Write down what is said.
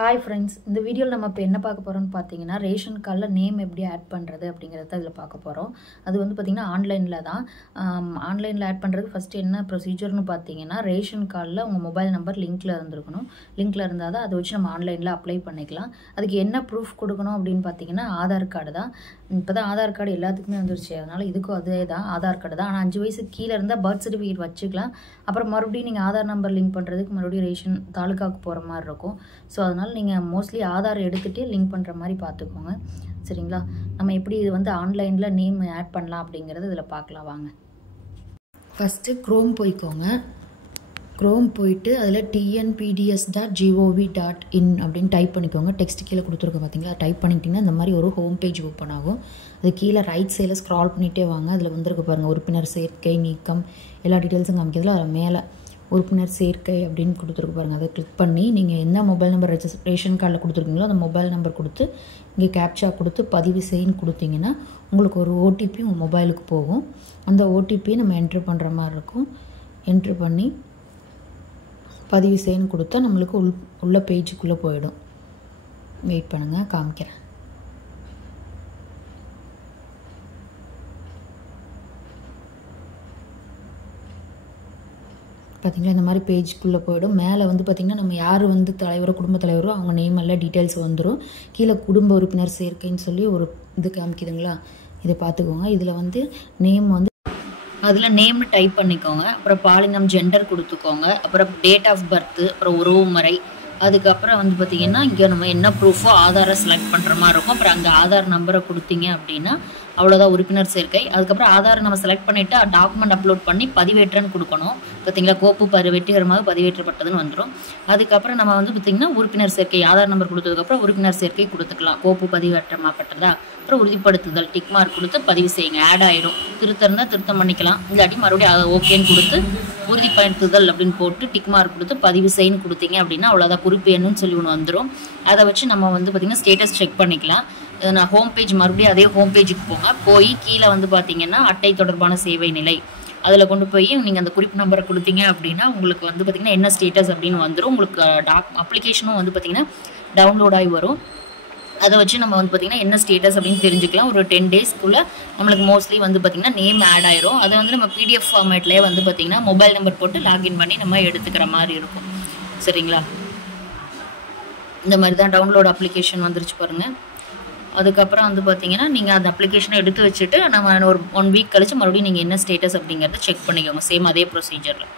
Hi friends, இந்த வீடியோல நம்ம இப்ப என்ன பார்க்க போறோம்னு பாத்தீங்கன்னா ரேஷன் கார்டுல நேம் எப்படி ஆட் பண்றது அப்படிங்கறத இதுல பார்க்க போறோம். அது வந்து பாத்தீங்கன்னா ஆன்லைன்ல தான். ஆன்லைன்ல ஆட் பண்றதுக்கு ஃபர்ஸ்ட் என்ன ப்ரொசீஜர்னு பாத்தீங்கன்னா ரேஷன் கார்டுல உங்க மொபைல் நம்பர் லிங்க்ல இருந்திருக்கணும். லிங்க்ல இருந்தா தான் அதை வச்சு நம்ம ஆன்லைன்ல அப்ளை பண்ணிக்கலாம். அதுக்கு என்ன ப்ரூஃப் கொடுக்கணும் அப்படினு பாத்தீங்கன்னா ஆதார் கார்டு தான். இப்பதான் ஆதார் கார்டு எல்லாத்துக்குமே வந்துருச்சு. அதனால இதுக்கும் அதே தான் ஆதார் கார்டு தான். ஆனா 5 வயசுக்கு கீழ இருந்தா பர்த் சர்டிபிகேட் வச்சுக்கலாம். அப்புறம் மறுபடியும் நீங்க ஆதார் நம்பர் லிங்க் பண்றதுக்கு மறுபடியும் ரேஷன் தாலுகாக்கு போற மாதிரி இருக்கும். சோ அதனால நீங்க மோஸ்ட்லி ஆதார் எடுத்துட்டு லிங்க் பண்ற மாதிரி பாத்துக்கோங்க. சரிங்களா? நம்ம எப்படி இது வந்து ஆன்லைன்ல நேம் ஆட் பண்ணலாம் அப்படிங்கறது இதல பார்க்கலாம் வாங்க. ஃபர்ஸ்ட் Chrome போய்க்கோங்க. Chrome போயிட்டு அதுல tnpds.gov.in அப்படினு டைப் பண்ணிக்கோங்க. டெக்ஸ்ட் கீழ கொடுத்திருக்க பாத்தீங்களா? டைப் பண்ணிட்டீங்கன்னா இந்த மாதிரி ஒரு ஹோம் பேஜ் ஓபன் ஆகும். அது கீழ ரைட் சைடுல ஸ்க்ரால் பண்ணிட்டே வாங்க. அதுல வந்திருக்கு பாருங்க உறுப்பினர் சேர்க்கை நீக்கம் எல்லா டீடைல்ஸும் காமிக்கிறதுல மேல உறுப்பினர் சேர்க்கை அப்படின்னு கொடுத்துருக்கு பாருங்க. அதை கிளிக் பண்ணி நீங்கள் என்ன மொபைல் நம்பர் ரேஷன் கார்டில் கொடுத்துருக்கீங்களோ அந்த மொபைல் நம்பர் கொடுத்து இங்கே கேப்சா கொடுத்து பதிவு செய்யன்னு கொடுத்தீங்கன்னா உங்களுக்கு ஒரு ஓடிபி உங்கள் மொபைலுக்கு போகும். அந்த ஓடிபியை நம்ம என்ட்ரு பண்ணுற மாதிரி இருக்கும். என்ட்ரு பண்ணி பதிவு செய்யன்னு கொடுத்தா நம்மளுக்கு உள்ள பேஜுக்குள்ளே போயிடும். வெயிட் பண்ணுங்கள், காமிக்கிறேன். பார்த்தீங்களா இந்த மாதிரி பேஜுக்குள்ளே போயிடும். மேலே வந்து பார்த்திங்கன்னா நம்ம யார் வந்து தலைவரோ குடும்ப தலைவரோ அவங்க நேம் எல்லாம் டீட்டெயில்ஸ் வந்துடும். கீழே குடும்ப உறுப்பினர் சேர்க்கைன்னு சொல்லி ஒரு இது காமிக்குதுங்களா? இதை பார்த்துக்கோங்க. இதில் வந்து நேம் வந்து அதில் நேம்னு டைப் பண்ணிக்கோங்க. அப்புறம் பாலினம் ஜெண்டர் கொடுத்துக்கோங்க. அப்புறம் டேட் ஆஃப் பர்த்து, அப்புறம் உறவு முறை, அதுக்கப்புறம் வந்து பார்த்திங்கன்னா இங்கே நம்ம என்ன ப்ரூஃபோ ஆதாரை செலக்ட் பண்ணுற மாதிரி இருக்கும். அப்புறம் அங்கே ஆதார் நம்பரை கொடுத்தீங்க அப்படின்னா அவ்வளோதான் உறுப்பினர் சேர்க்கை. அதுக்கப்புறம் ஆதார் நம்ம செலக்ட் பண்ணிவிட்டு டாக்குமெண்ட் அப்லோட் பண்ணி பதிவேற்றன்னு கொடுக்கணும். பார்த்தீங்களா? கோப்பு வெற்றிகரமாக பதிவேற்றப்பட்டதுன்னு வந்துடும். அதுக்கப்புறம் நம்ம வந்து பார்த்திங்கன்னா உறுப்பினர் சேர்க்கை ஆதார் நம்பர் கொடுத்ததுக்கப்புறம் உறுப்பினர் சேர்க்கை கொடுத்துக்கலாம். கோப்பு பதிவேற்றமாகப்பட்டதா? அப்புறம் உறுதிப்படுத்துதல் டிக் மார்க் கொடுத்து பதிவு செய்யுங்க. ஆட் ஆயிடும். திருத்தம் இருந்தால் திருத்தம் பண்ணிக்கலாம். இல்லாட்டி மறுபடியும் அதை ஓகேன்னு கொடுத்து உறுதிப்படுத்துதல் அப்படின்னு போட்டு டிக் மார்க் கொடுத்து பதிவு செய்யன்னு கொடுத்தீங்க அப்படின்னா அவ்வளோதான் குறிப்பு எண்ணுன்னு சொல்லி ஒன்று வந்துடும். அதை வச்சு நம்ம வந்து பார்த்திங்கன்னா ஸ்டேட்டஸ் செக் பண்ணிக்கலாம். நான் ஹோம் பேஜ் மறுபடியும் அதே ஹோம் பேஜுக்கு போங்க. போய் கீழே வந்து பார்த்தீங்கன்னா அட்டை தொடர்பான சேவை நிலை அதில் கொண்டு போய் நீங்கள் அந்த குறிப்பு நம்பரை கொடுத்தீங்க அப்படின்னா உங்களுக்கு வந்து பார்த்திங்கன்னா என்ன ஸ்டேட்டஸ் அப்படின்னு வந்துடும். உங்களுக்கு அப்ளிகேஷனும் வந்து பார்த்திங்கன்னா டவுன்லோட் ஆகி வரும். அதை வச்சு நம்ம வந்து பார்த்திங்கன்னா என்ன ஸ்டேட்டஸ் அப்படின்னு தெரிஞ்சுக்கலாம். ஒரு 10 டேஸ்க்குள்ளே நம்மளுக்கு மோஸ்ட்லி வந்து பார்த்திங்கன்னா நேம் ஆட் ஆயிரும். அதை வந்து நம்ம PDF ஃபார்மேட்லேயே வந்து பார்த்திங்கன்னா மொபைல் நம்பர் போட்டு லாகின் பண்ணி நம்ம எடுத்துக்கிற மாதிரி இருக்கும். சரிங்களா? இந்த மாதிரி தான் டவுன்லோட் அப்ளிகேஷன் வந்துருச்சு பாருங்கள். அதுக்கப்புறம் வந்து பார்த்தீங்கன்னா நீங்கள் அந்த அப்ளிகேஷனை எடுத்து வச்சுட்டு நம்ம ஒரு 1 வீக் கழிச்சு மறுபடியும் நீங்கள் என்ன ஸ்டேட்டஸ் அப்படிங்கிறத செக் பண்ணிக்கோங்க. சேம் அதே ப்ரொசீஜரில்.